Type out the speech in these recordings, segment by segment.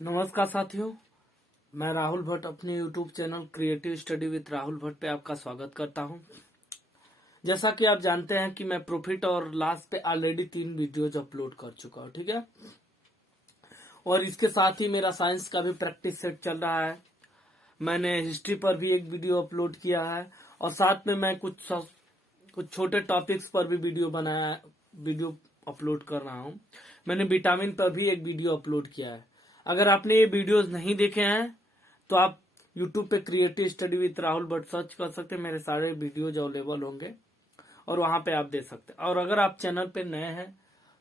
नमस्कार साथियों, मैं राहुल भट्ट अपने YouTube channel creative study with Rahul Bhatt पे आपका स्वागत करता हूं। जैसा कि आप जानते हैं कि मैं प्रॉफिट और लॉस पे ऑलरेडी 3 वीडियोज अपलोड कर चुका हूं, ठीक है। और इसके साथ ही मेरा साइंस का भी प्रैक्टिस सेट चल रहा है। मैंने हिस्ट्री पर भी एक वीडियो अपलोड किया है और साथ में मैं कुछ छोटे टॉपिक्स पर भी वीडियो अपलोड कर रहा हूं। मैंने विटामिन पर भी एक वीडियो अपलोड किया है। अगर आपने ये वीडियोस नहीं देखे हैं तो आप YouTube पे creative study with Rahul Bhatt search कर सकते हैं। मेरे सारे वीडियोज अवेलेबल होंगे और वहां पे आप देख सकते हैं। और अगर आप चैनल पे नए हैं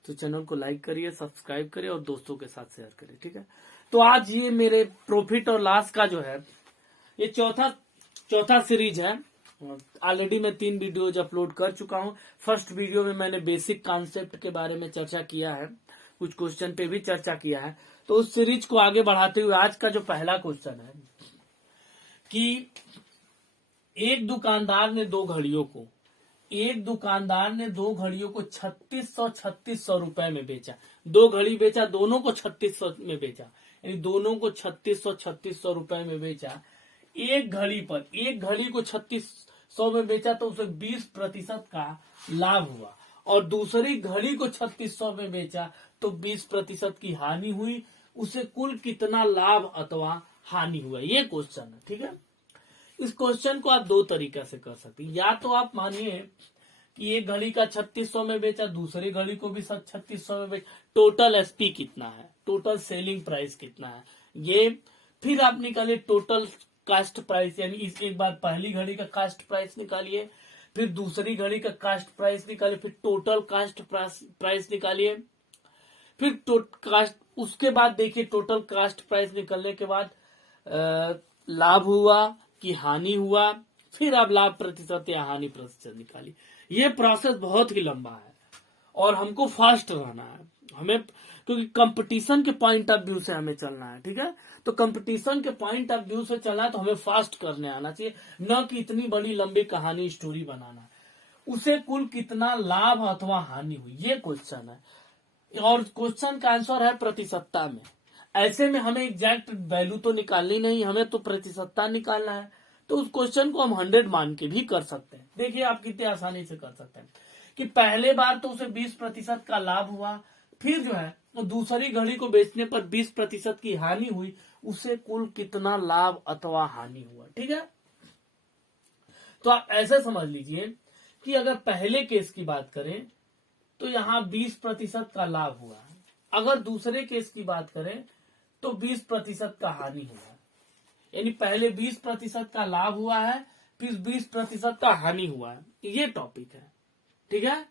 तो चैनल को लाइक करिए, सब्सक्राइब करिए और दोस्तों के साथ शेयर करिए, ठीक है। तो आज ये मेरे प्रॉफिट और लॉस का जो है ये चौथा सीरीज है। ऑलरेडी मैं 3 वीडियोज अपलोड कर चुका हूं। फर्स्ट वीडियो में मैंने बेसिक कॉन्सेप्ट के बारे में चर्चा किया है, कुछ क्वेश्चन पे भी चर्चा किया है। तो उस सीरीज को आगे बढ़ाते हुए आज का जो पहला क्वेश्चन है कि एक दुकानदार ने दो घड़ियों को 3600 रुपए में बेचा। 2 घड़ी बेचा, दोनों को 3600 में बेचा, यानी दोनों को 3600 रुपए में बेचा। एक घड़ी को 3600 में बेचा तो उसे 20% का लाभ हुआ, और दूसरी घड़ी को 3600 में बेचा तो 20% की हानि हुई। उसे कुल कितना लाभ अथवा हानि हुआ, ये क्वेश्चन है, ठीक है। इस क्वेश्चन को आप 2 तरीके से कर सकते हैं। या तो आप मानिए कि एक घड़ी का 3600 में बेचा, दूसरी घड़ी को भी 3600 में बेचा, टोटल एसपी कितना है, टोटल सेलिंग प्राइस कितना है, ये फिर आप निकालिए टोटल कास्ट प्राइस, यानी एक बार पहली घड़ी का कास्ट प्राइस निकालिए, फिर दूसरी घड़ी का कास्ट प्राइस निकालिए, फिर टोटल कास्ट प्राइस निकालिए, फिर कास्ट, उसके बाद देखिए टोटल कास्ट प्राइस निकलने के बाद लाभ हुआ कि हानि हुआ, फिर आप लाभ प्रतिशत या हानि प्रतिशत निकालिए। ये प्रोसेस बहुत ही लंबा है और हमको फास्ट रहना है, हमें, क्योंकि कंपटीशन के पॉइंट ऑफ व्यू से हमें चलना है, ठीक है। तो कंपटीशन के पॉइंट ऑफ व्यू से चलना है तो हमें फास्ट करने आना चाहिए, न कि इतनी बड़ी लंबी कहानी स्टोरी बनाना। उसे कुल कितना लाभ अथवा हानि हुई, ये क्वेश्चन है। और क्वेश्चन का आंसर है प्रतिशतता में। ऐसे में हमें एग्जैक्ट वैल्यू तो निकालनी नहीं, हमें तो प्रतिशतता निकालना है। तो उस क्वेश्चन को हम 100 मान के भी कर सकते हैं। देखिए आप कितने आसानी से कर सकते हैं कि पहले बार तो उसे 20% का लाभ हुआ, फिर जो है वो दूसरी घड़ी को बेचने पर 20% की हानि हुई, उसे कुल कितना लाभ अथवा हानि हुआ, ठीक है। तो आप ऐसे समझ लीजिए कि अगर पहले केस की बात करें तो यहाँ 20% का लाभ हुआ है। अगर दूसरे केस की बात करें तो 20% का हानि हुआ है, यानी पहले 20% का लाभ हुआ है, फिर 20% का हानि हुआ है। ये टॉपिक है, ठीक है।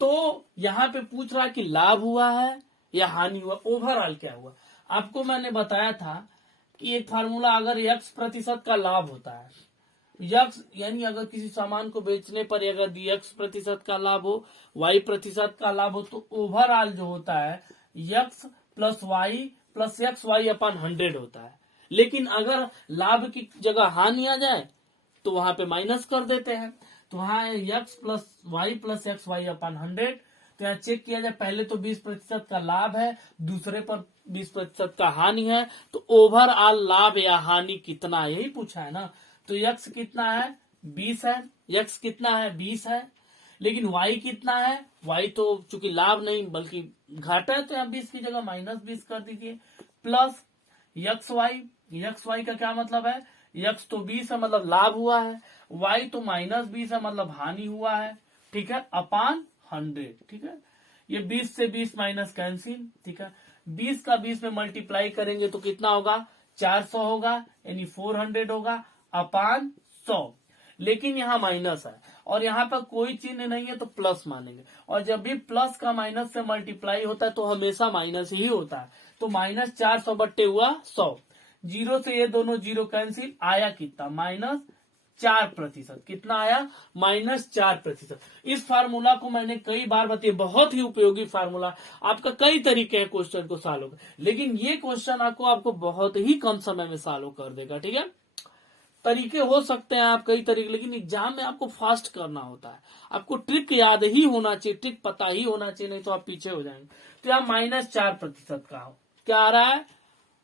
तो यहाँ पे पूछ रहा है कि लाभ हुआ है या हानि हुआ, ओवरऑल क्या हुआ। आपको मैंने बताया था कि एक फार्मूला, अगर x% का लाभ होता है, यक्स यानी अगर किसी सामान को बेचने पर अगर x% का लाभ हो, y% का लाभ हो, तो ओवरऑल जो होता है x plus Y plus X Y अपन 100 होता है। लेकिन अगर लाभ की जगह हानि आ जाए तो वहां पे माइनस कर देते हैं, तो वहां x plus Y plus X Y अपन 100। तो यहाँ चेक किया जाए, पहले तो 20% का लाभ है, दूसरे पर 20% का हानि है, तो ओवरऑल लाभ या हानि कितना है, यही पूछा है ना। तो x कितना है, 20 है, x कितना है, 20 है, लेकिन y कितना है, y तो चूंकि लाभ नहीं बल्कि घाटा है, तो यहाँ 20 की जगह -20 कर दीजिए, प्लस एक्स वाई का क्या मतलब है, x तो 20 है मतलब लाभ हुआ है, y तो -20 है मतलब हानि हुआ है, ठीक है, अपान 100, ठीक है। ये 20 से 20 माइनस कैंसिल, ठीक है। 20 का 20 में मल्टीप्लाई करेंगे तो कितना होगा, 400 होगा, यानी 400 होगा अपान 100। लेकिन यहाँ माइनस है और यहाँ पर कोई चिन्ह नहीं है तो प्लस मानेंगे, और जब भी प्लस का माइनस से मल्टीप्लाई होता है तो हमेशा माइनस ही होता है। तो -400 बट्टे हुआ 100, जीरो से ये दोनों जीरो कैंसिल, आया कितना, -4%। कितना आया, -4%। इस फार्मूला को मैंने कई बार बताया, बहुत ही उपयोगी फार्मूला, आपका कई तरीके हैं क्वेश्चन को सॉल्व कर, लेकिन ये क्वेश्चन आपको बहुत ही कम समय में सॉल्व कर देगा, ठीक है। तरीके हो सकते हैं आप कई तरीके, लेकिन एग्जाम में आपको फास्ट करना होता है, आपको ट्रिक याद ही होना चाहिए, ट्रिक पता ही होना चाहिए, नहीं तो आप पीछे हो जाएंगे। तो यहाँ -4% का हो, क्या आ रहा है,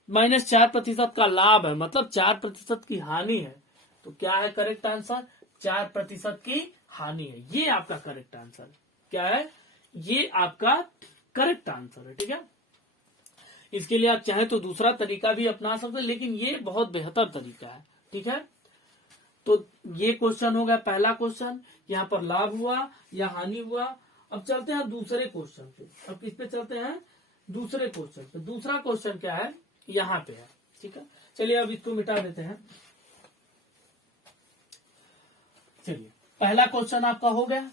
-4% का लाभ है, मतलब 4% की हानि है। तो क्या है करेक्ट आंसर, 4% की हानि है। ये आपका करेक्ट आंसर है। क्या है, ये आपका करेक्ट आंसर है। ठीक है, इसके लिए आप चाहे तो दूसरा तरीका भी अपना सकते हैं, लेकिन ये बहुत बेहतर तरीका है। ठीक है, तो ये क्वेश्चन हो गया पहला क्वेश्चन, यहाँ पर लाभ हुआ या हानि हुआ। अब चलते हैं दूसरे क्वेश्चन पे। अब किस पे चलते हैं, दूसरे क्वेश्चन पे। दूसरा क्वेश्चन क्या है, यहाँ पे है। ठीक है, चलिए अब इसको मिटा देते हैं। चलिए पहला क्वेश्चन आपका हो गया।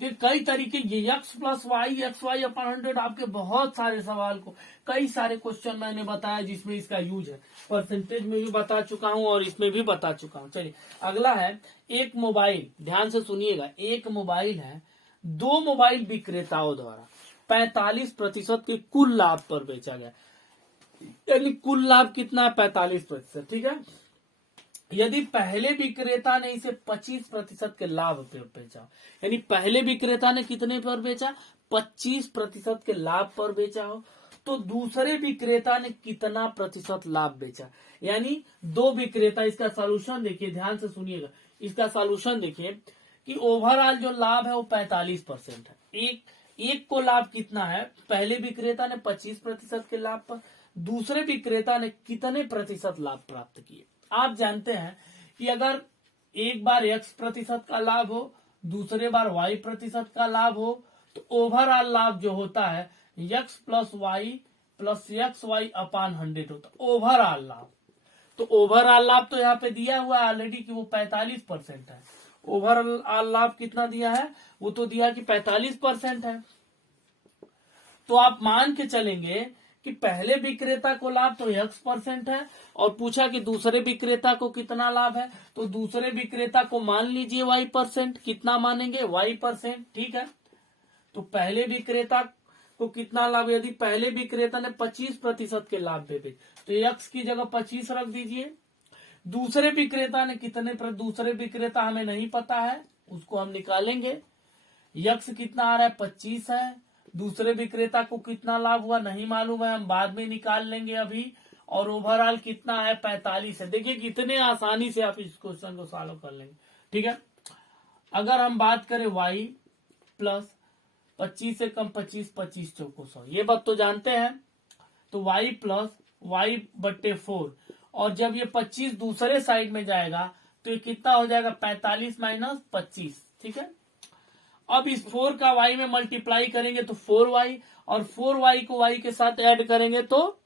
ये कई तरीके, ये x+y/100 आपके बहुत सारे सवाल को, कई सारे क्वेश्चन मैंने बताया जिसमें इसका यूज है। परसेंटेज में भी बता चुका हूं और इसमें भी बता चुका हूं। चलिए अगला है, एक मोबाइल, ध्यान से सुनिएगा, एक मोबाइल है, दो मोबाइल विक्रेताओं द्वारा 45% के कुल लाभ पर बेचा गया। यानी कुल लाभ कितना है, 45%। ठीक है, यदि पहले विक्रेता ने इसे 25% के लाभ पर बेचा, यानी पहले विक्रेता ने कितने पर बेचा, 25% के लाभ पर बेचा हो, तो दूसरे विक्रेता ने कितना प्रतिशत लाभ बेचा। यानी दो विक्रेता, इसका सॉल्यूशन देखिए, ध्यान से सुनिएगा, इसका सॉल्यूशन देखिए कि ओवरऑल जो लाभ है वो 45% है। एक को लाभ कितना है, पहले विक्रेता ने 25% के लाभ पर, दूसरे विक्रेता ने कितने प्रतिशत लाभ प्राप्त किए। आप जानते हैं कि अगर एक बार x% का लाभ हो, दूसरे बार y% का लाभ हो, तो ओवरऑल लाभ जो होता है x+y+xy/100 होता है ओवरऑल लाभ। तो ओवरऑल लाभ तो यहाँ पे दिया हुआ है ऑलरेडी कि वो 45% है। ओवरऑल लाभ कितना दिया है, वो तो दिया कि 45% है। तो आप मान के चलेंगे कि पहले विक्रेता को लाभ तो x% है, और पूछा कि दूसरे विक्रेता को कितना लाभ है, तो दूसरे विक्रेता को मान लीजिए y%। कितना मानेंगे, y%। ठीक है, तो पहले विक्रेता को कितना लाभ, यदि पहले विक्रेता ने 25% के लाभ पे बेचे तो x की जगह 25 रख दीजिए। दूसरे विक्रेता ने कितने दूसरे विक्रेता हमें नहीं पता है, उसको हम निकालेंगे। x कितना आ रहा है, 25 है। दूसरे विक्रेता को कितना लाभ हुआ नहीं मालूम है, हम बाद में निकाल लेंगे अभी। और ओवरऑल कितना है, 45 है। देखिए कितने आसानी से आप इस क्वेश्चन को सॉल्व कर लेंगे। ठीक है, अगर हम बात करें y प्लस 25 से कम 25, 25 चौको 100, ये बात तो जानते हैं। तो y प्लस y/4, और जब ये 25 दूसरे साइड में जाएगा तो ये कितना हो जाएगा, 45 माइनस 25। ठीक है, अब इस 4 का y में मल्टीप्लाई करेंगे तो 4y, और 4y को y के साथ ऐड करेंगे तो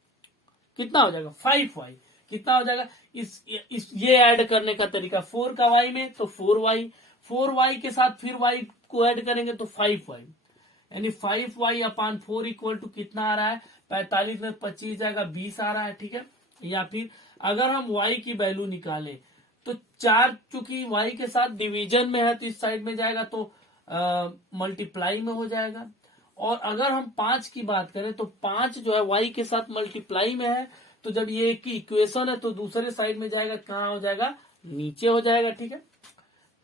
कितना हो जाएगा, 5y। कितना हो जाएगा, ये ऐड करने का तरीका, 4 का y में तो 4y, 4y के साथ फिर y को ऐड करेंगे तो 5y, यानी 5y/4 इक्वल टू कितना आ रहा है, 45 में 25 जाएगा 20 आ रहा है। ठीक है, या फिर अगर हम y की वैल्यू निकालें तो 4 चूंकि y के साथ डिवीजन में है तो इस साइड में जाएगा तो मल्टीप्लाई में हो जाएगा। और अगर हम 5 की बात करें तो 5 जो है y के साथ मल्टीप्लाई में है, तो जब ये एक की इक्वेशन है तो दूसरे साइड में जाएगा, कहाँ हो जाएगा, नीचे हो जाएगा। ठीक है,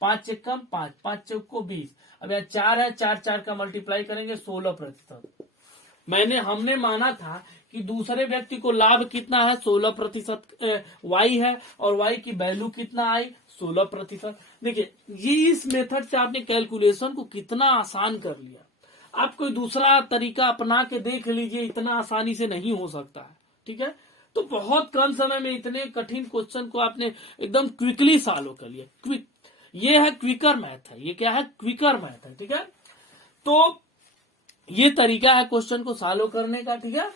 5 से कम 5, 5 चौक को 20। अब यहाँ 4 है, 4 का मल्टीप्लाई करेंगे 16%। हमने माना था कि दूसरे व्यक्ति को लाभ कितना है, 16% y है, और y की वैल्यू कितना आई, 16%। देखिए ये इस मेथड से आपने कैलकुलेशन को कितना आसान कर लिया। आप कोई दूसरा तरीका अपना के देख लीजिए, इतना आसानी से नहीं हो सकता है। ठीक है, तो बहुत कम समय में इतने कठिन क्वेश्चन को आपने एकदम क्विकली सॉल्व कर लिया। क्विक, ये है क्विकर मैथ है, ये क्या है, क्विकर मैथ है। ठीक है, तो ये तरीका है क्वेश्चन को सॉल्व करने का। ठीक है,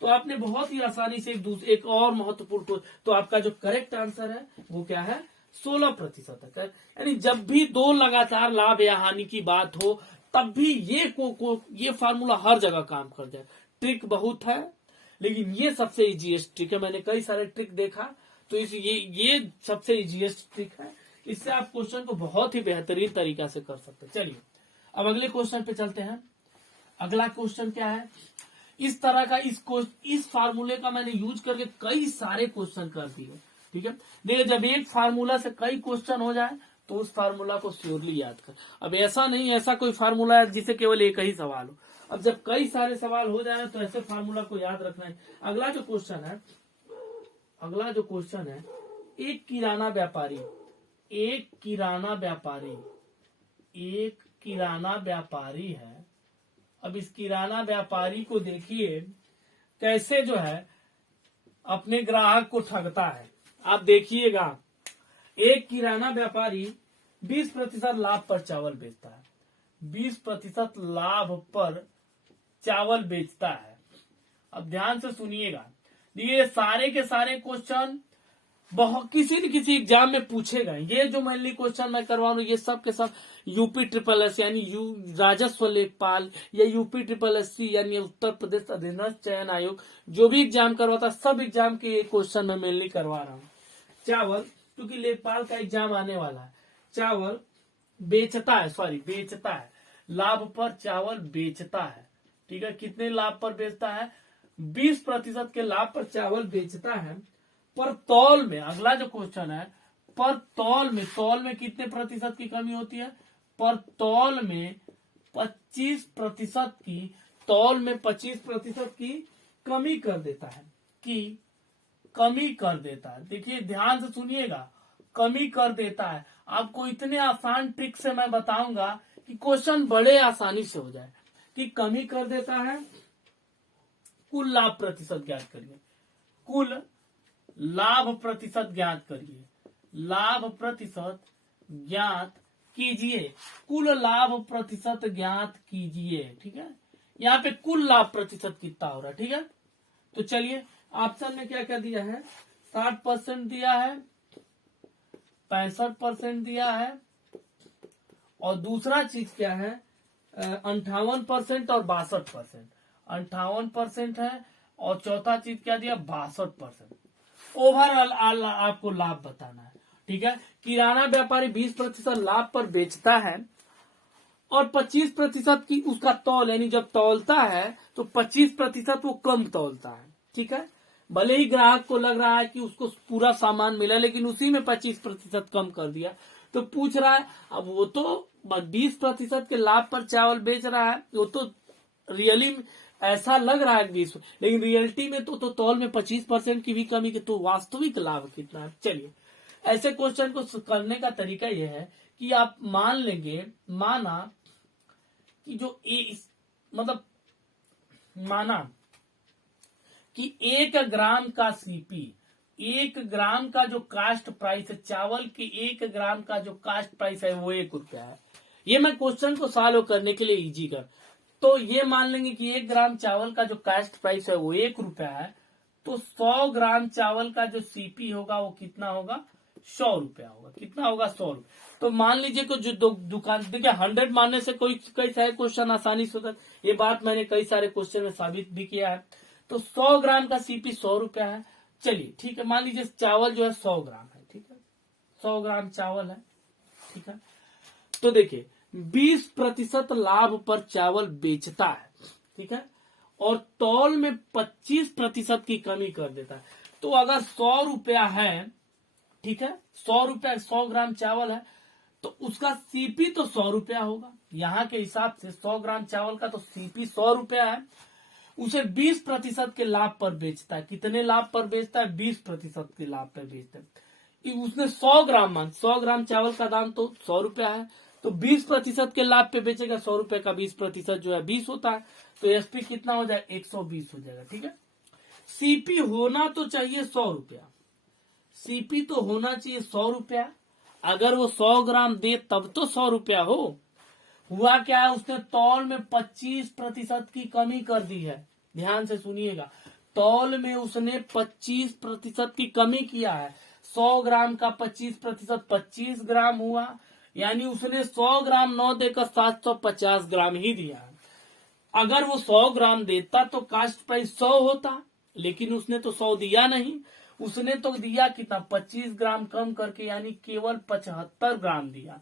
तो आपने बहुत ही आसानी से एक और महत्वपूर्ण, तो आपका जो करेक्ट आंसर है वो क्या है, 16% है। यानी जब भी दो लगातार लाभ या हानि की बात हो तब भी ये फार्मूला हर जगह काम कर जाए। ट्रिक बहुत है, लेकिन ये सबसे इजीएस्ट ट्रिक है। मैंने कई सारे ट्रिक देखा, तो ये सबसे इजीएस्ट ट्रिक है। इससे आप क्वेश्चन को बहुत ही बेहतरीन तरीका से कर सकते हैं। चलिए अब अगले क्वेश्चन पे चलते हैं। अगला क्वेश्चन क्या है, इस तरह का इस फार्मूले का मैंने यूज करके कई सारे क्वेश्चन कर दिए। ठीक है, देखिए जब एक फार्मूला से कई क्वेश्चन हो जाए तो उस फार्मूला को श्योरली याद कर। अब ऐसा नहीं, ऐसा कोई फार्मूला है जिसे केवल एक ही सवाल हो। अब जब कई सारे सवाल हो जाए तो ऐसे फार्मूला को याद रखना है। अगला जो क्वेश्चन है, एक किराना व्यापारी है। अब इस किराना व्यापारी को देखिए कैसे जो है अपने ग्राहक को ठगता है। आप देखिएगा, एक किराना व्यापारी 20% लाभ पर चावल बेचता है। 20% लाभ पर चावल बेचता है। अब ध्यान से सुनिएगा, ये सारे के सारे क्वेश्चन बहुत किसी न किसी एग्जाम में पूछे गए। ये जो मेनली क्वेश्चन मैं करवा रहा हूँ ये सब के सब यूपी ट्रिपल एस यानी राजस्व लेखपाल या यूपी ट्रिपल एस यानी उत्तर प्रदेश अधीनस्थ चयन आयोग जो भी एग्जाम करवाता सब एग्जाम के ये क्वेश्चन मैं मेनली करवा रहा हूँ। चावल, क्योंकि लेखपाल का एग्जाम आने वाला है। चावल बेचता है, लाभ पर चावल बेचता है। ठीक है, कितने लाभ पर बेचता है? 20% के लाभ पर चावल बेचता है। पर तौल में, अगला जो क्वेश्चन है, पर तौल में कितने प्रतिशत की कमी होती है? पर तौल में 25% की कमी कर देता है। देखिए ध्यान से सुनिएगा, कमी कर देता है। आपको इतने आसान ट्रिक से मैं बताऊंगा कि क्वेश्चन बड़े आसानी से हो जाए। कि कमी कर देता है, कुल लाभ प्रतिशत ज्ञात करिए। कुल लाभ प्रतिशत ज्ञात करिए। लाभ प्रतिशत ज्ञात कीजिए। कुल लाभ प्रतिशत ज्ञात कीजिए। ठीक है, यहाँ पे कुल लाभ प्रतिशत कितना हो रहा है। ठीक है, तो चलिए ऑप्शन में क्या क्या दिया है? 60% दिया है, 65% दिया है, और दूसरा चीज क्या है? 58% और 62%। 58% है, और चौथा चीज क्या दिया? 62%। ओवरऑल आपको लाभ बताना है। ठीक है, किराना व्यापारी 20% लाभ पर बेचता है और 25% की उसका तौल, यानी जब तौलता है तो 25% वो कम तौलता है। ठीक है, भले ही ग्राहक को लग रहा है कि उसको पूरा सामान मिला, लेकिन उसी में 25% कम कर दिया। तो पूछ रहा है, अब वो तो 20% के लाभ पर चावल बेच रहा है, वो तो रियली ऐसा लग रहा है 20, लेकिन रियलिटी में तो तौल में 25% की भी कमी के, तो वास्तविक लाभ कितना है? चलिए, ऐसे क्वेश्चन को करने का तरीका यह है कि आप माना कि जो माना कि 1 ग्राम का सीपी, 1 ग्राम का जो कास्ट प्राइस है, चावल के 1 ग्राम का जो कास्ट प्राइस है वो 1 रुपया है। ये मैं क्वेश्चन को सॉल्व करने के लिए इजी कर, तो ये मान लेंगे कि 1 ग्राम चावल का जो कास्ट प्राइस है वो 1 रुपया है। तो 100 ग्राम चावल का जो सीपी होगा वो कितना होगा? 100 रुपया होगा। कितना होगा? 100 रुपया। तो मान लीजिए कि जो दुकान, देखिए 100 मानने से कई सारे क्वेश्चन आसानी से होता है। ये बात मैंने कई सारे क्वेश्चन में साबित भी किया है। तो 100 ग्राम का सीपी 100 रुपया है। चलिए ठीक है, मान लीजिए चावल जो है 100 ग्राम है। ठीक है, 100 ग्राम चावल है। ठीक है, तो देखिए 20% लाभ पर चावल बेचता है। ठीक है, और तौल में 25% की कमी कर देता है। तो अगर 100 रुपया है, ठीक है, 100 रुपया 100 ग्राम चावल है, तो उसका सीपी तो 100 रुपया होगा। यहाँ के हिसाब से 100 ग्राम चावल का तो सीपी 100 रुपया है। उसे 20% के लाभ पर बेचता है। कितने लाभ पर बेचता है? 20% के लाभ पर बेचता है। उसने 100 ग्राम चावल का दाम तो 100 रुपया है, तो 20% के लाभ पे बेचेगा। 100 रुपए का 20% जो है 20 होता है, तो एसपी कितना हो जाएगा? 120 हो जाएगा। ठीक है, सीपी होना तो चाहिए 100 रुपया, सीपी तो होना चाहिए 100 रुपया। अगर वो 100 ग्राम दे तब तो 100 रुपया हो। हुआ क्या है? उसने तौल में 25% की कमी कर दी है। ध्यान से सुनिएगा, तौल में उसने 25% की कमी किया है। 100 ग्राम का 25% 25 ग्राम हुआ, यानी उसने 100 ग्राम 9 देकर 750 ग्राम ही दिया। अगर वो 100 ग्राम देता तो कास्ट प्राइस 100 होता, लेकिन उसने तो 100 दिया नहीं। उसने तो दिया कितना? 25 ग्राम कम करके, यानी केवल 75 ग्राम दिया।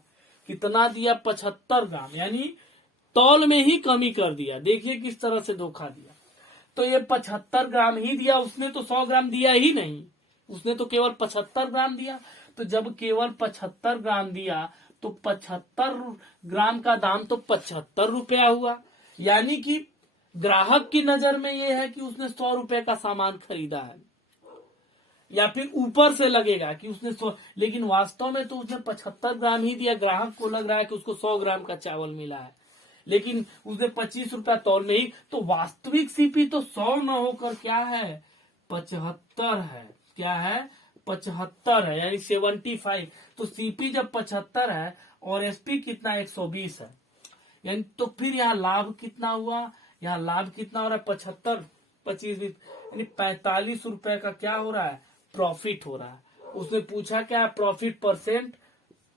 कितना दिया? 75 ग्राम, यानी तौल में ही कमी कर दिया। देखिए किस तरह से धोखा दिया। तो ये 75 ग्राम ही दिया, उसने तो 100 ग्राम दिया ही नहीं, उसने तो केवल 75 ग्राम दिया। तो जब केवल 75 ग्राम दिया तो 75 ग्राम का दाम तो 75 रुपया हुआ। यानी कि ग्राहक की नजर में यह है कि उसने 100 रुपए का सामान खरीदा है, या फिर ऊपर से लगेगा कि उसने 100, लेकिन वास्तव में तो उसने 75 ग्राम ही दिया। ग्राहक को लग रहा है कि उसको 100 ग्राम का चावल मिला है, लेकिन उसने 25 रुपया तौल में ही, तो वास्तविक सीपी तो 100 न होकर क्या है, 75 है। क्या है, 75 है, यानी 75। तो सीपी जब 75 है और एसपी कितना 120 है, यानी तो फिर यहाँ लाभ कितना हुआ, यहाँ लाभ कितना हो रहा है, 75 25 20, यानी 45 रुपए का क्या हो रहा है, प्रॉफिट हो रहा है। उसने पूछा क्या है, profit percent.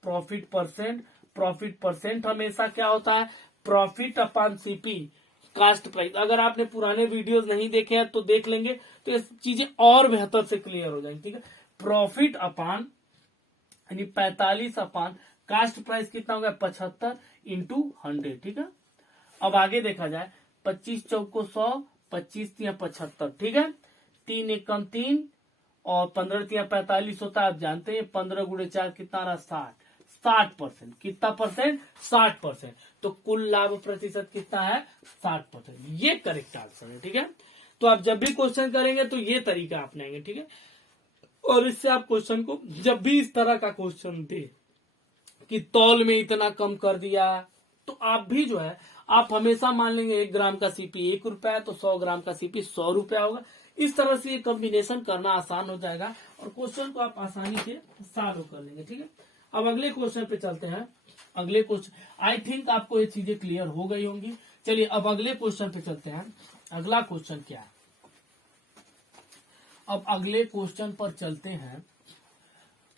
Profit percent, profit percent हमेशा क्या होता है, profit upon CP, cost price. अगर आपने पुराने वीडियोस नहीं देखे हैं तो देख लेंगे, तो ये चीजें और बेहतर से क्लियर हो जाएंगी। ठीक है, प्रॉफिट अपॉन यानी 45 अपॉन कास्ट प्राइस कितना हो गया, 75 इंटू 100। ठीक है, अब आगे देखा जाए, 25 चौको 100, 25 तिया 75। ठीक है, 3 एकम 3 और 15 तिया 45 होता है। आप जानते हैं 15 गुणे 4 कितना रहा, 60%। कितना परसेंट, 60%। तो कुल लाभ प्रतिशत कितना है, 60%। ये करेक्ट आंसर है। ठीक है, तो आप जब भी क्वेश्चन करेंगे तो ये तरीका अपनाएंगे। ठीक है, और इससे आप क्वेश्चन को जब भी इस तरह का क्वेश्चन दे कि तौल में इतना कम कर दिया, तो आप भी जो है आप हमेशा मान लेंगे 1 ग्राम का सीपी 1 रुपया है, तो 100 ग्राम का सीपी 100 रुपया होगा। इस तरह से ये कॉम्बिनेशन करना आसान हो जाएगा और क्वेश्चन को आप आसानी से सॉल्व कर लेंगे। ठीक है, अब अगले क्वेश्चन पे चलते हैं। अगले क्वेश्चन, आई थिंक आपको ये चीजें क्लियर हो गई होंगी। चलिए अब अगले क्वेश्चन पे चलते हैं। अगला क्वेश्चन क्या है, अब अगले क्वेश्चन पर चलते हैं।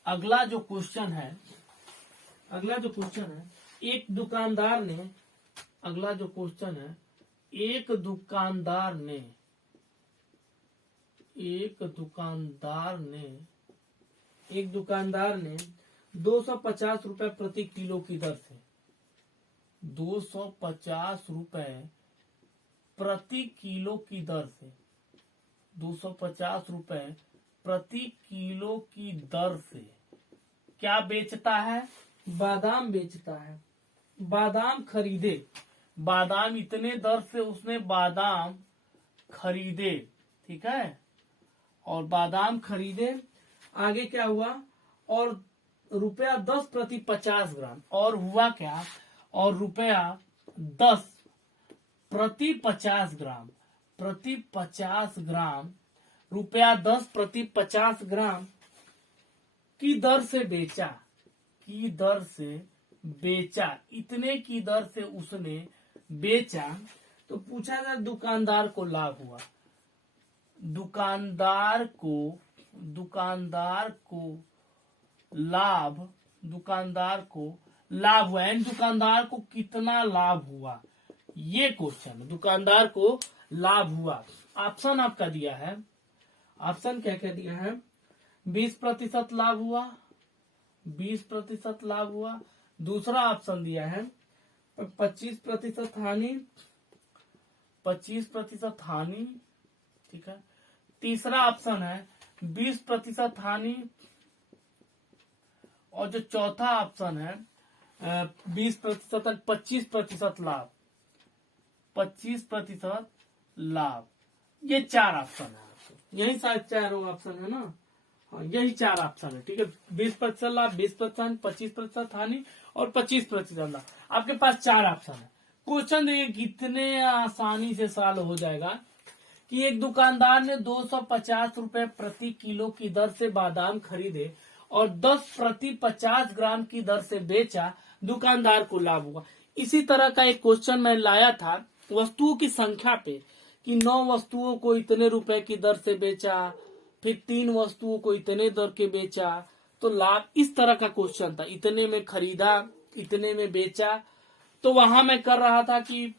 अगला जो क्वेश्चन है, एक दुकानदार ने, अगला जो क्वेश्चन है, एक दुकानदार ने 250 रुपए प्रति किलो की दर से, 250 रुपए प्रति किलो की दर से, 250 रुपए प्रति किलो की दर से क्या बेचता है, बादाम बेचता है। बादाम खरीदे, बादाम इतने दर से उसने बादाम खरीदे। ठीक है, और बादाम खरीदे, आगे क्या हुआ, और रुपया 10 प्रति 50 ग्राम, और हुआ क्या, और रुपया 10 प्रति 50 ग्राम, प्रति 50 ग्राम, रुपया 10 प्रति 50 ग्राम की दर से बेचा, की दर से बेचा, इतने की दर से उसने बेचा। तो पूछा था दुकानदार को लाभ हुआ, दुकानदार को लाभ हुआ, एंड दुकानदार को कितना लाभ हुआ, ये क्वेश्चन। दुकानदार को लाभ हुआ, ऑप्शन आपका दिया है, ऑप्शन क्या क्या दिया है, 20% लाभ हुआ, 20% लाभ हुआ। दूसरा ऑप्शन दिया है 25% हानि, 25% हानि। ठीक है, तीसरा ऑप्शन है 20% हानि, और जो चौथा ऑप्शन है 20% 25% लाभ, 25% लाभ। ये 4 ऑप्शन है, यही शायद 4 ऑप्शन है ना, हाँ यही 4 ऑप्शन है। ठीक है, 20% लाभ, 20%, 25% हानि और 25% लाभ। आपके पास 4 ऑप्शन है। क्वेश्चन देखिए कितने आसानी से सॉल्व हो जाएगा कि एक दुकानदार ने 250 रुपए प्रति किलो की दर से बादाम खरीदे और 10 प्रति 50 ग्राम की दर से बेचा, दुकानदार को लाभ हुआ। इसी तरह का एक क्वेश्चन मैं लाया था वस्तुओं की संख्या पे कि 9 वस्तुओं को इतने रुपए की दर से बेचा, फिर 3 वस्तुओं को इतने दर के बेचा, तो लाभ। इस तरह का क्वेश्चन था, इतने में खरीदा, इतने में बेचा। तो वहां मैं कर रहा था कि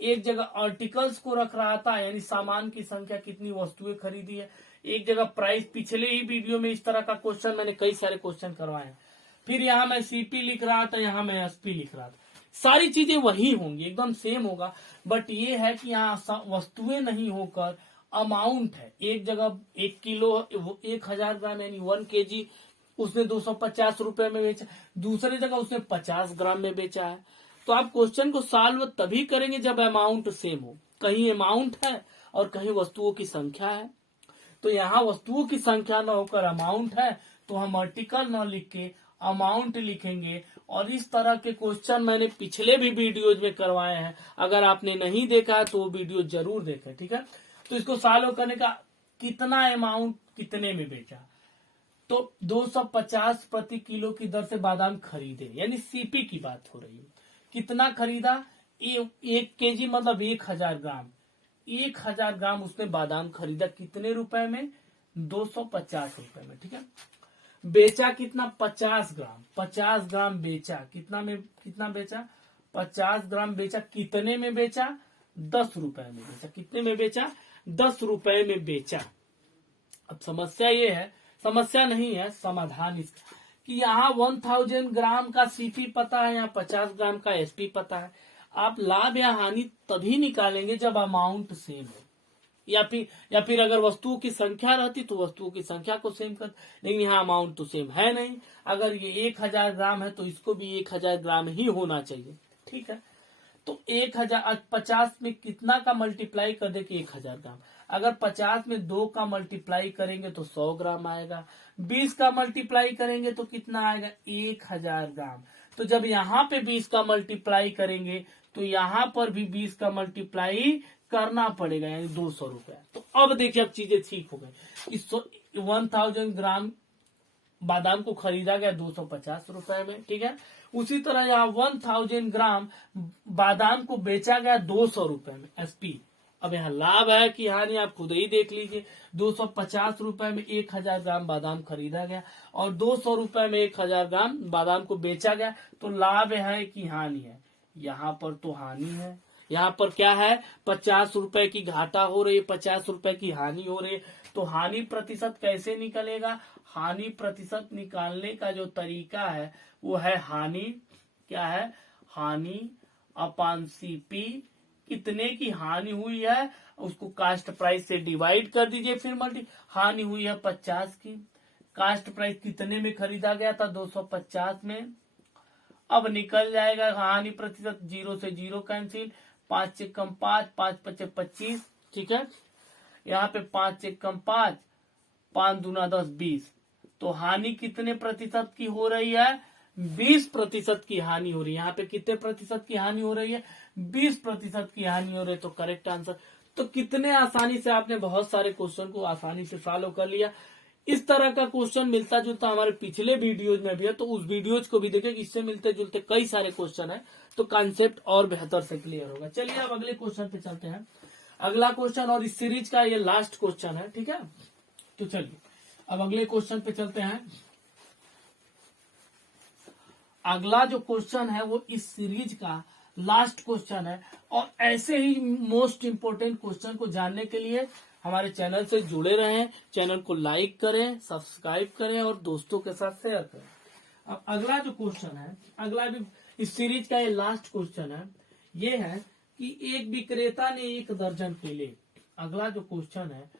एक जगह आर्टिकल्स को रख रहा था, यानी सामान की संख्या, कितनी वस्तुएं खरीदी है, एक जगह प्राइस। पिछले ही वीडियो में इस तरह का क्वेश्चन मैंने कई सारे क्वेश्चन करवाए हैं। फिर यहाँ मैं सीपी लिख रहा था, यहाँ मैं एसपी लिख रहा था। सारी चीजें वही होंगी, एकदम सेम होगा, बट ये है कि यहाँ वस्तुएं नहीं होकर अमाउंट है। एक जगह 1 किलो 1000 ग्राम यानी 1 kg उसने 250 रुपए में बेचा, दूसरी जगह उसने 50 ग्राम में बेचा है। तो आप क्वेश्चन को सॉल्व तभी करेंगे जब अमाउंट सेम हो। कहीं अमाउंट है और कहीं वस्तुओं की संख्या है। तो यहाँ वस्तुओं की संख्या न होकर अमाउंट है, तो हम आर्टिकल न लिख के अमाउंट लिखेंगे। और इस तरह के क्वेश्चन मैंने पिछले भी वीडियोज में करवाए हैं, अगर आपने नहीं देखा है तो वो वीडियो जरूर देखें, ठीक है। तो इसको सॉल्व करने का, कितना अमाउंट कितने में बेचा, तो 250 प्रति किलो की दर से बादाम खरीदे, यानी सीपी की बात हो रही है। कितना खरीदा, 1 केजी मतलब 1000 ग्राम, 1000 ग्राम उसने बादाम खरीदा, कितने रुपए में, 250 रुपए में, ठीक है। बेचा कितना, 50 ग्राम, 50 ग्राम बेचा, कितना बेचा, 50 ग्राम बेचा, कितने में बेचा, 10 रुपए में बेचा, कितने में बेचा, 10 रुपए में बेचा। अब समस्या ये है, समस्या नहीं है, समाधान इसका, कि यहाँ 1000 ग्राम का सीपी पता है, यहाँ 50 ग्राम का एसपी पता है। आप लाभ या हानि तभी निकालेंगे जब अमाउंट सेम हो, या फिर अगर वस्तुओं की संख्या रहती तो वस्तुओं की संख्या को सेम कर, लेकिन यहाँ अमाउंट तो सेम है नहीं। अगर ये 1000 ग्राम है तो इसको भी 1000 ग्राम ही होना चाहिए, ठीक है। तो 1050 में कितना का मल्टीप्लाई कर दे कि 1000 ग्राम, अगर 50 में 2 का मल्टीप्लाई करेंगे तो 100 ग्राम आएगा, 20 का मल्टीप्लाई करेंगे तो कितना आएगा, 1000 ग्राम। तो जब यहाँ पे 20 का मल्टीप्लाई करेंगे तो यहाँ पर भी 20 का मल्टीप्लाई करना पड़ेगा, यानी 200 रुपया। तो अब देखिए, अब चीजें ठीक हो गई। 1000 ग्राम बादाम को खरीदा गया 250 रुपए में, ठीक है। उसी तरह यहाँ 1000 ग्राम बादाम को बेचा गया 200 रुपए में, एसपी। अब यहाँ लाभ है कि हानि आप खुद ही देख लीजिए। 250 रुपए में 1000 ग्राम बादाम खरीदा गया और 200 रुपए में 1000 ग्राम बादाम को बेचा गया, तो लाभ है कि हानि है, यहाँ पर तो हानि है। यहाँ पर क्या है, 50 रुपए की घाटा हो रही है, 50 रुपए की हानि हो रही है। तो हानि प्रतिशत कैसे निकलेगा, हानि प्रतिशत निकालने का जो तरीका है वो है हानि, क्या है, हानि अपान सीपी, कितने की हानि हुई है उसको कास्ट प्राइस से डिवाइड कर दीजिए, फिर मल्टी, हानि हुई है 50 की, कास्ट प्राइस कितने में खरीदा गया था, 250 में। अब निकल जाएगा हानि प्रतिशत, 0 से 0 कैंसिल, 5 से कम 5, 5 पचे 25, ठीक है। यहाँ पे 5 से कम 5, 5 दूना 10, 20। तो हानि कितने प्रतिशत की हो रही है, 20% की हानि हो रही है। यहाँ पे कितने प्रतिशत की हानि हो रही है, 20% की हानि हो रही है। तो करेक्ट आंसर। तो कितने आसानी से आपने बहुत सारे क्वेश्चन को आसानी से सॉल्व कर लिया। इस तरह का क्वेश्चन मिलता जुलता हमारे पिछले वीडियोज में भी है, तो उस वीडियोज को भी देखें, इससे मिलते जुलते कई सारे क्वेश्चन है, तो कॉन्सेप्ट और बेहतर से क्लियर होगा। चलिए अब अगले क्वेश्चन पे चलते हैं। अगला क्वेश्चन और इस सीरीज का ये लास्ट क्वेश्चन है, ठीक है। तो चलिए अब अगले क्वेश्चन पे चलते हैं। अगला जो क्वेश्चन है वो इस सीरीज का लास्ट क्वेश्चन है, और ऐसे ही मोस्ट इंपोर्टेंट क्वेश्चन को जानने के लिए हमारे चैनल से जुड़े रहें, चैनल को लाइक करें, सब्सक्राइब करें और दोस्तों के साथ शेयर करें। अब अगला जो क्वेश्चन है, अगला भी इस सीरीज का ये लास्ट क्वेश्चन है, ये है कि एक विक्रेता ने 1 दर्जन केले, अगला जो क्वेश्चन है,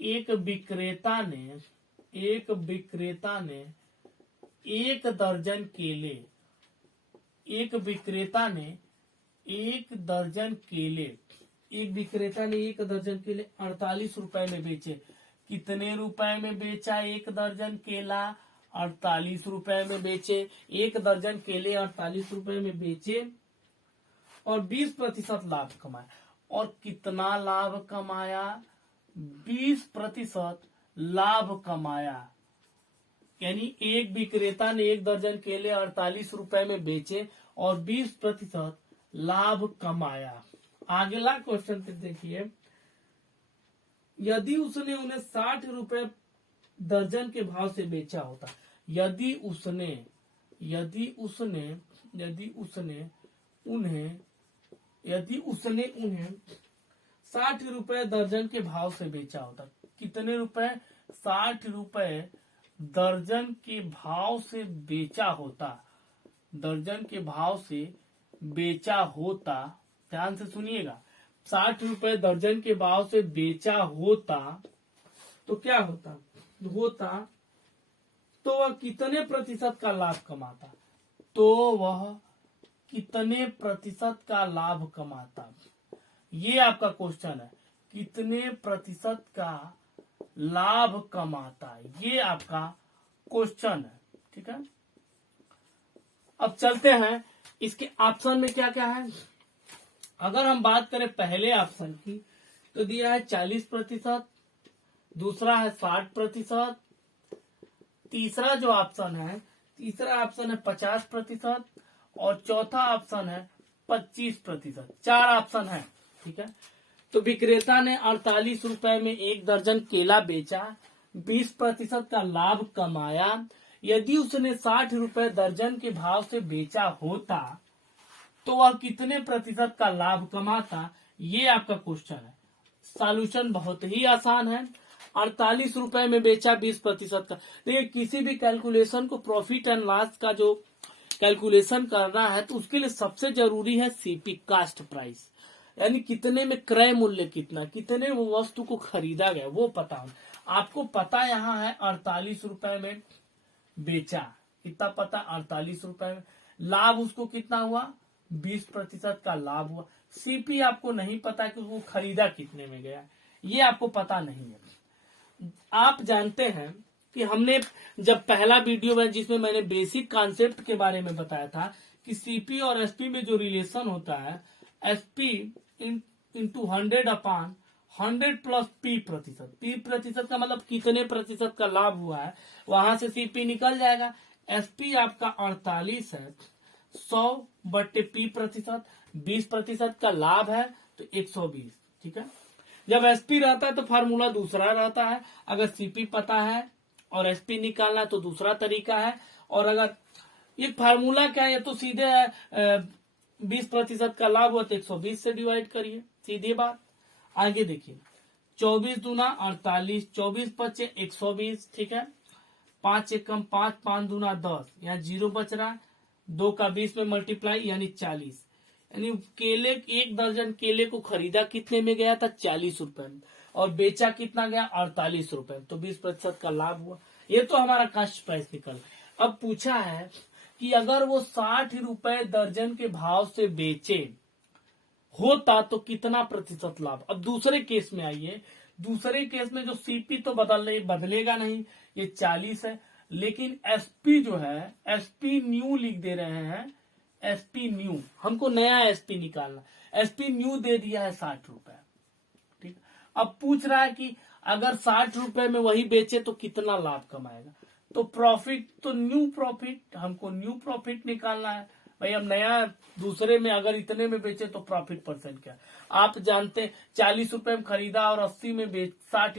एक विक्रेता ने 1 दर्जन केले, एक विक्रेता ने 1 दर्जन केले, एक विक्रेता ने 1 दर्जन केले 48 रुपए में बेचे। कितने रुपए में बेचा 1 दर्जन केला, 48 रुपए में बेचे। 1 दर्जन केले 48 रुपए में बेचे और 20% लाभ कमाया। और कितना लाभ कमाया, 20% लाभ कमाया। यानी एक विक्रेता ने 1 दर्जन केले 48 रुपए में बेचे और 20% लाभ कमाया। अगला क्वेश्चन पे देखिए, यदि उसने उन्हें 60 रुपए दर्जन के भाव से बेचा होता, यदि उसने उन्हें 60 रुपए दर्जन के भाव से बेचा होता, कितने रुपए, 60 रुपए दर्जन के भाव से बेचा होता, दर्जन के भाव से बेचा होता, ध्यान से सुनिएगा, 60 रुपए दर्जन के भाव से बेचा होता तो क्या होता, तो वह कितने प्रतिशत का लाभ कमाता, तो वह कितने प्रतिशत का लाभ कमाता, ये आपका क्वेश्चन है। कितने प्रतिशत का लाभ कमाता, ये आपका क्वेश्चन है, ठीक है। अब चलते हैं इसके ऑप्शन में क्या क्या है। अगर हम बात करें पहले ऑप्शन की तो दिया है 40%, दूसरा है 60%, तीसरा जो ऑप्शन है, तीसरा ऑप्शन है 50% और चौथा ऑप्शन है 25%। 4 ऑप्शन है, ठीक है। तो विक्रेता ने 48 रुपए में 1 दर्जन केला बेचा, 20% का लाभ कमाया। यदि उसने 60 रुपए दर्जन के भाव से बेचा होता तो वह कितने प्रतिशत का लाभ कमाता, ये आपका क्वेश्चन है। सॉल्यूशन बहुत ही आसान है। 48 रुपए में बेचा 20% का। देखिए किसी भी कैलकुलेशन को प्रॉफिट एंड लॉस का जो कैलकुलेशन करना है तो उसके लिए सबसे जरूरी है सीपी, कास्ट प्राइस, यानी कितने में क्रय मूल्य कितना, कितने वो वस्तु को खरीदा गया वो पता हो। आपको पता यहाँ है 48 रुपए में बेचा, कितना पता, 48 रुपए में। लाभ उसको कितना हुआ, 20% का लाभ हुआ। सीपी आपको नहीं पता कि वो खरीदा कितने में गया, ये आपको पता नहीं है। आप जानते हैं कि हमने जब पहला वीडियो में जिसमें मैंने बेसिक कॉन्सेप्ट के बारे में बताया था कि सीपी और एसपी में जो रिलेशन होता है, एसपी इंटू 100/100 प्लस पी प्रतिशत। पी प्रतिशत का मतलब कितने प्रतिशत का लाभ हुआ है, वहां से सीपी निकल जाएगा। एसपी आपका 48 है, 100/p प्रतिशत, 20% का लाभ है तो 120, ठीक है। जब एसपी रहता है तो फार्मूला दूसरा रहता है। अगर सीपी पता है और एसपी निकालना तो दूसरा तरीका है। और अगर ये फार्मूला क्या है, ये तो सीधे 20% का लाभ हुआ तो 120 से डिवाइड करिए, सीधी बात। आगे देखिए, 24 दूना 48, 24 पचे 120, ठीक है। 5 एकम 5, 5 दूना 10, यहाँ 0 बच रहा है। 2 का 20 में मल्टीप्लाई यानी 40, यानी केले 1 दर्जन केले को खरीदा कितने में गया था, 40 रुपए में, और बेचा कितना गया, 48 रुपए में, तो 20% का लाभ हुआ। ये तो हमारा कास्ट प्राइस निकल। अब पूछा है कि अगर वो 60 रुपए दर्जन के भाव से बेचे होता तो कितना प्रतिशत लाभ। अब दूसरे केस में आइए, दूसरे केस में जो सीपी तो बदलेगा नहीं, ये 40 है, लेकिन एसपी जो है, एसपी न्यू लिख दे रहे हैं, एसपी न्यू, हमको नया एसपी निकालना। एसपी न्यू दे दिया है 60 रुपए, ठीक। अब पूछ रहा है कि अगर 60 रुपए में वही बेचे तो कितना लाभ कमाएगा। तो प्रॉफिट तो न्यू प्रॉफिट, हमको न्यू प्रॉफिट निकालना है भाई। हम नया दूसरे में अगर इतने में बेचे तो प्रॉफिट परसेंट क्या, आप जानते 40 रुपए में खरीदा और 60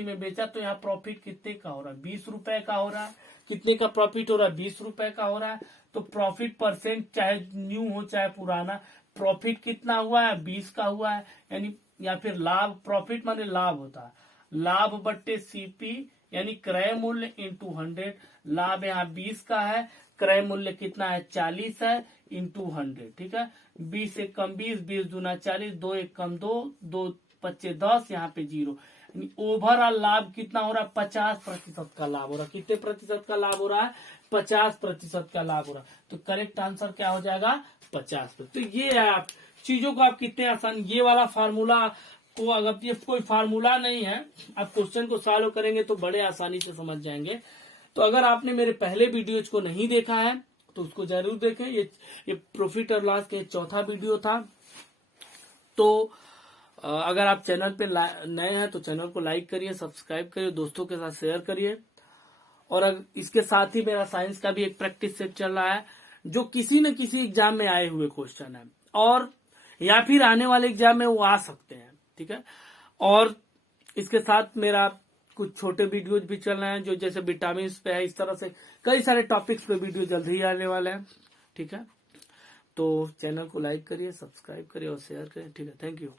में बेचा, तो यहाँ प्रॉफिट कितने का हो रहा है, 20 रुपए का हो रहा है। कितने का प्रॉफिट हो रहा है, 20 रुपए का हो रहा है। तो प्रॉफिट परसेंट चाहे न्यू हो चाहे पुराना, प्रॉफिट कितना हुआ है, 20 का हुआ है। यानी या फिर लाभ, प्रॉफिट माने लाभ होता है, लाभ बट्टे सीपी यानी क्रय मूल्य इंटू 100। लाभ यहाँ 20 का है, क्रय मूल्य कितना है, 40 है, इंटू 100, ठीक है। 20 एक कम 20, 20 दूना 40, 2 एक कम 2, 2 पच्चे 10, यहाँ पे 0। ओवरऑल लाभ कितना हो रहा है, 50% का लाभ हो रहा है। कितने प्रतिशत का लाभ हो रहा है, 50% का लाभ हो रहा है। तो करेक्ट आंसर क्या हो जाएगा, 50%। तो ये है, आप चीजों को आप कितने आसान, ये वाला फार्मूला को, अगर ये कोई फार्मूला नहीं है, आप क्वेश्चन को सॉल्व करेंगे तो बड़े आसानी से समझ जाएंगे। तो अगर आपने मेरे पहले वीडियोज को नहीं देखा है तो उसको जरूर देखें। ये प्रॉफिट और लॉस का चौथा वीडियो था। तो अगर आप चैनल पे नए हैं तो चैनल को लाइक करिए, सब्सक्राइब करिए, दोस्तों के साथ शेयर करिए। और इसके साथ ही मेरा साइंस का भी एक प्रैक्टिस सेट चल रहा है, जो किसी न किसी एग्जाम में आए हुए क्वेश्चन है, और या फिर आने वाले एग्जाम में वो आ सकते हैं, ठीक है। और इसके साथ मेरा कुछ छोटे वीडियोज भी चल रहे हैं, जो जैसे विटामिन पे है, इस तरह से कई सारे टॉपिक्स पे वीडियो जल्द ही आने वाले हैं, ठीक है। तो चैनल को लाइक करिए, सब्सक्राइब करिए और शेयर करिए, ठीक है। Thank you.